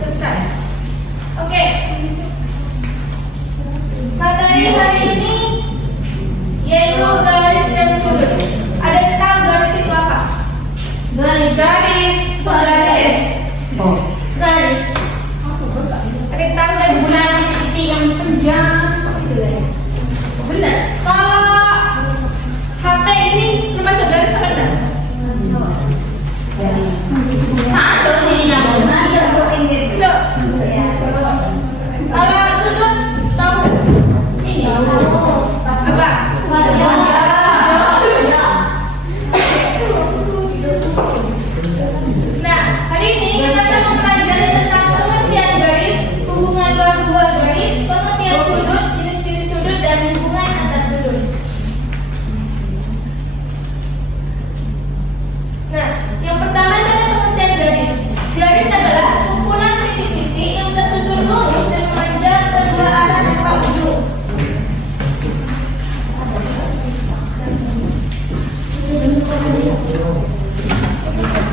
Selesai. Oke. Materi hari ini yaitu garis dan sudut. Ada yang tahu garis itu apa? Garis. Garis. Garis. Ada yang tahu dari bulan titik yang panjang? Benar. Kalau HP ini termasuk garis apa enggak? Masuk ini yang kalau sudut tahu ini apa? Nah, hari ini kita akan mempelajari tentang pengertian garis, hubungan dua garis, pengertian sudut, jenis-jenis sudut dan hubungan antar sudut. Nah, yang pertama adalah pengertian garis. Garis adalah kumpulan titik-titik yang tersusun lurus dan memanjang ke dua arah tanpa ujung.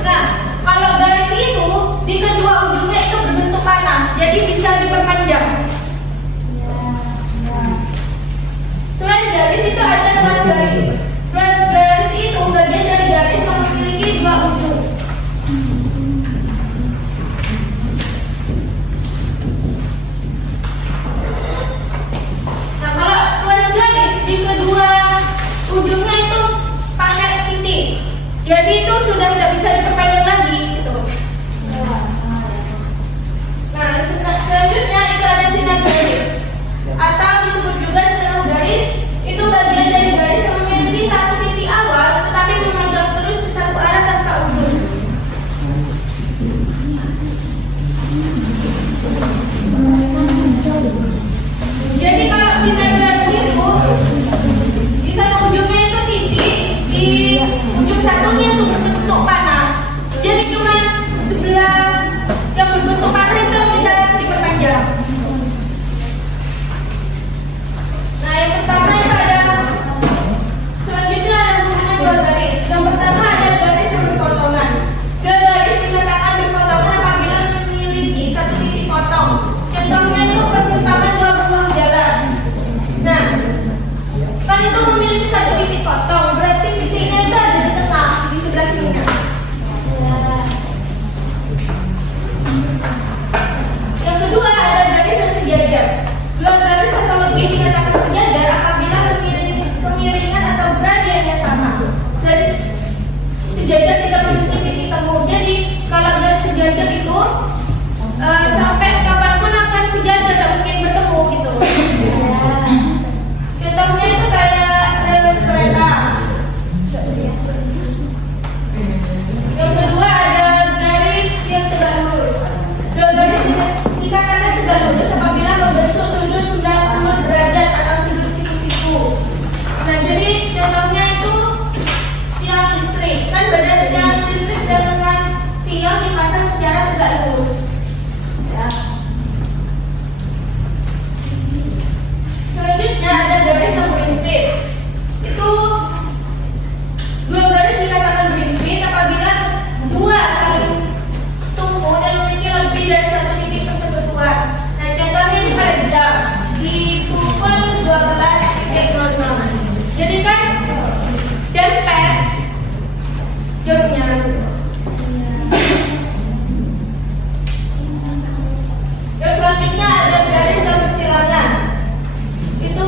Nah, kalau garis itu di kedua ujungnya itu berbentuk panah, jadi bisa diperpanjang. Selain garis itu ada ruas garis. Ruas garis itu bagian dari garis yang memiliki dua ujung. Nah, kalau ruas garis di kedua ujungnya itu pakai titik, jadi itu sudah tidak bisa diperpanjang lagi gitu. Nah, selanjutnya itu ada sinar garis atau disebut juga sinar garis. Itu bagian dari garis yang memiliki satu titik awal tetapi memanjang terus ke satu arah tanpa ujung. Jadi kalau sinar garis itu di satu ujungnya itu titik, di ujung satunya itu berbentuk panah. Jadi cuma sebelah yang berbentuk panah itu bisa diperpanjang. Nah, yang pertama itu ada selanjutnya ada hubungan dua garis. Yang pertama ada garis yang berpotongan. Dua garis dikatakan berpotongan apabila memiliki satu titik potong. Contohnya itu persimpangan dua buah jalan. Nah, kan itu memiliki satu titik potong, berarti titiknya itu ada di tengah, di sebelah sini. Yang kedua ada garis yang sejajar. Dua garis atau lebih dikatakan sejajar apabila kemiringan atau gradiennya sama. Garis sejajar tidak memiliki titik temu. Jadi kalau garis sejajar itu sampai kapanpun akan sejajar, tidak mungkin bertemu gitu. Contohnya itu kayak rel kereta. Yang kedua ada garis yang tegak lurus. Dua garis dikatakan tegak lurus apabila membentuk sudut 90 derajat atau sudut siku-siku. Nah, jadi contohnya itu tiang listrik. Kan badan tiang listrik dengan tiang dipasang secara tegak lurus. Ya. Selanjutnya ada garis yang berimpit. Itu dua garis dikatakan berimpit apabila dua saling tumbuh dan memiliki lebih dari satu titik persekutuan. Nah, contohnya ini pada jam di pukul 12.00. Jadi kan dempet jamnya. Yang selanjutnya ada garis yang bersilangan. Itu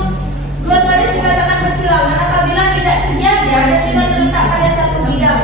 dua garis dikatakan bersilangan apabila tidak sejajar dan tidak terletak pada satu bidang.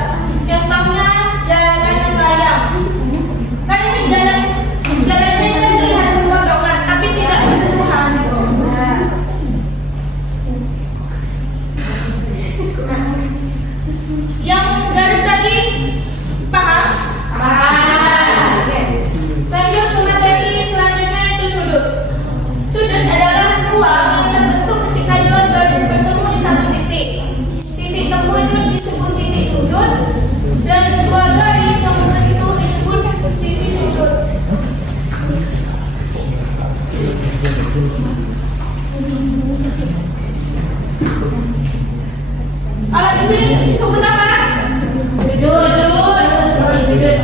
Kalau di sini disebut apa? Sudut. Sudut.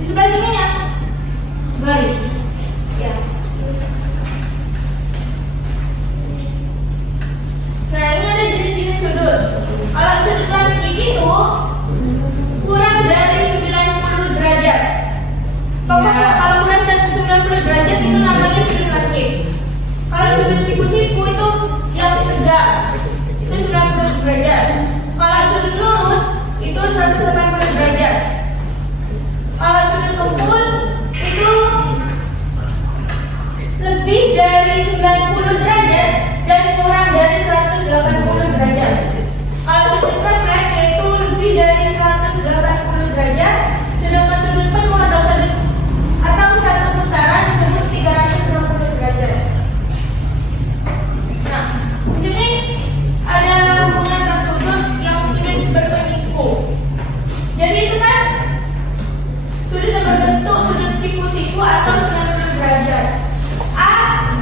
Di sebelah sininya garis. Ya. Nah, ini ada jenis sudut. Kalau sudut langit itu kurang dari 90 derajat. Pokoknya kalau kurang dari 90 derajat itu namanya sudut langit. Kalau sudut siku-siku itu yang tegak itu 90 derajat. Kalau sudut lurus itu 180 derajat. Kalau sudut kempul itu lebih dari 90 derajat dan kurang dari 180 derajat. Kalau sudut pendek yaitu lebih dari 180 derajat, sedangkan sudut penuh atau satu putaran disebut 360 derajat. Nah, di sini ada hubungan antara sudut yang sudut berpeniku. Jadi itu kan sudut yang berbentuk sudut siku-siku atau 90 derajat. A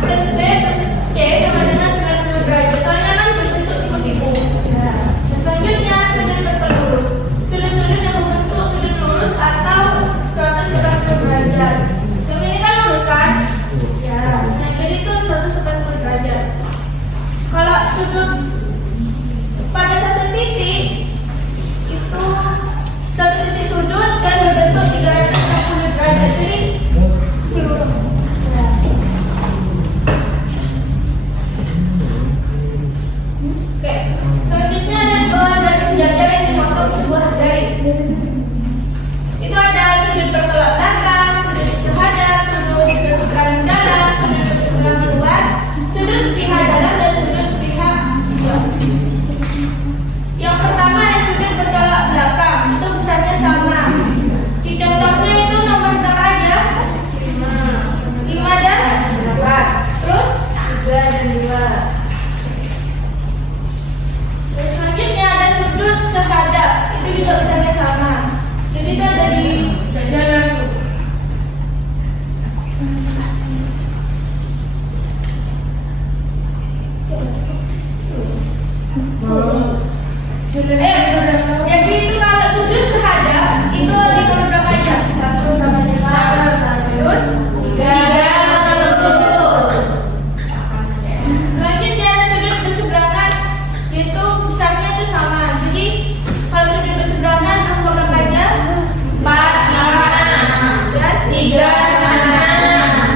plus B plus C sama dengan 90 derajat. Soalnya kan berbentuk siku-siku. Nah, selanjutnya sudut berpelurus. Sudut-sudut yang berbentuk sudut lurus atau 180 derajat. Yang ini kan lurus kan? Ya. Yang jadi itu 180 derajat. Kalau sudut pada satu titik itu satu titik sudut dan berbentuk 360 derajat. Jadi seluruh. Oke, selanjutnya ada dua garis sejajar yang dipotong sebuah garis. Itu ada sudut bertolak belakang, sudut bersebelah, sudut berseberangan dalam, sudut berseberangan luar, sudut sepihak dalam dan sudut sepihak luar. Yang pertama ada sudut bertolak belakang, itu besarnya sama. Di contohnya itu nomor berapa aja? 5 dan 4. Terus 3 dan 2. Dan selanjutnya ada sudut sehadap, itu juga besarnya sama. Jadi itu ada di jajaran. Jadi itu kalau sudut sehadap itu di nomor berapa aja? 1 sama 5. Terus 3 sama 7. Selanjutnya sudut berseberangan itu besarnya itu sama. Jadi kalau sudut berseberangan nomor berapa aja? 4, 5 dan 3 sama 6.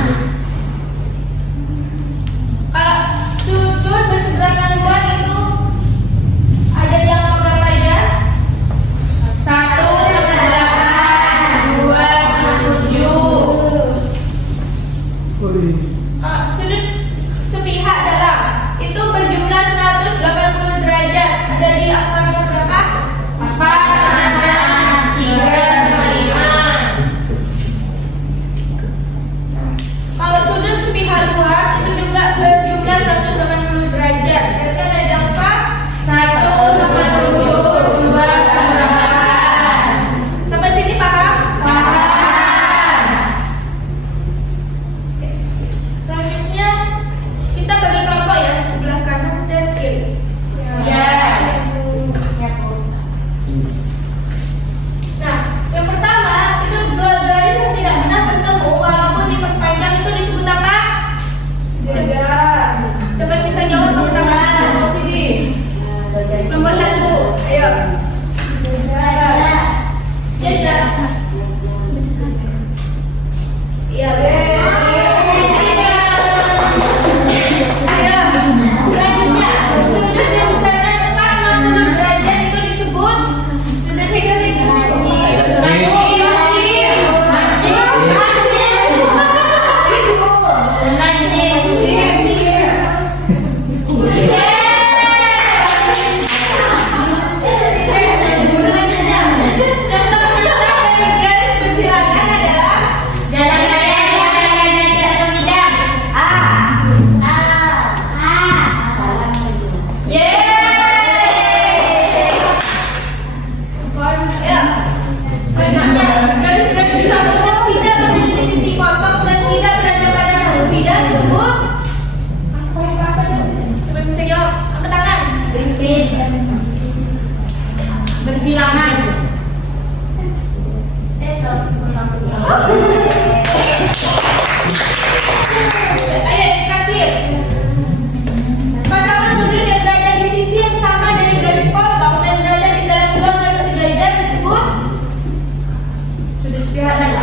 Kalau sudut berseberangan luar itu ada yang nomor berapa aja? Berbilangan. Ayo terakhir. Pasangan sudut yang berada di sisi yang sama dari garis potong dan berada di dalam ruang garis sejajar disebut sudut sederhana.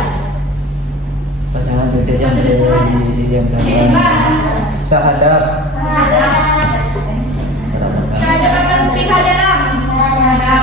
Pasangan sudut yang berada di sisi yang sama. Sahadap. Sahadap akan sepihak dalam. Sahadap.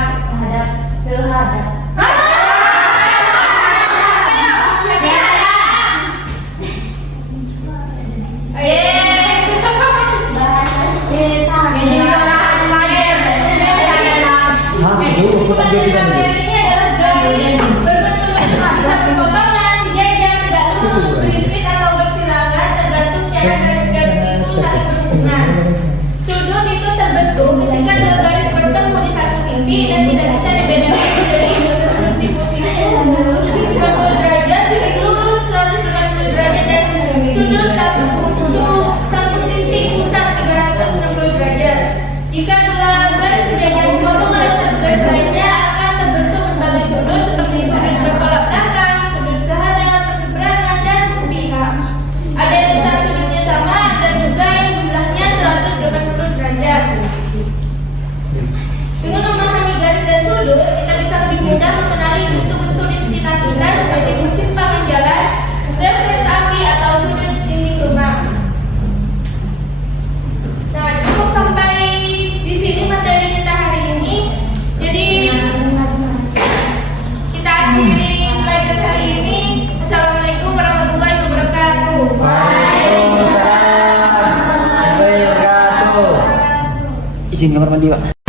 Sudut itu terbentuk ketika dua garis bertemu di satu titik dan tidak bisa dibedakan dari sudut posisi 90 derajat, sudut lurus 180 derajat dan sudut satu titik pusat 360 derajat. Jika dua garis sejajar dipotong oleh satu garis lainnya akan terbentuk berbagai sudut seperti sudut bertolak belakang, sudut sahadap, perseberangan dan sepihak. Ada yang besar sudutnya sama dan juga yang jumlahnya 180 derajat. Dengan memahami garis dan sudut, kita bisa lebih mudah mengenali bentuk-bentuk di sekitar kita seperti persimpangan jalan, rel kereta api atau sudut dinding rumah. Nah, cukup sampai di sini materi kita hari ini. Jadi kita akhiri pelajaran hari ini. Assalamualaikum warahmatullahi wabarakatuh. Waalaikumsalam warahmatullahi wabarakatuh. Izin kamar mandi, Pak.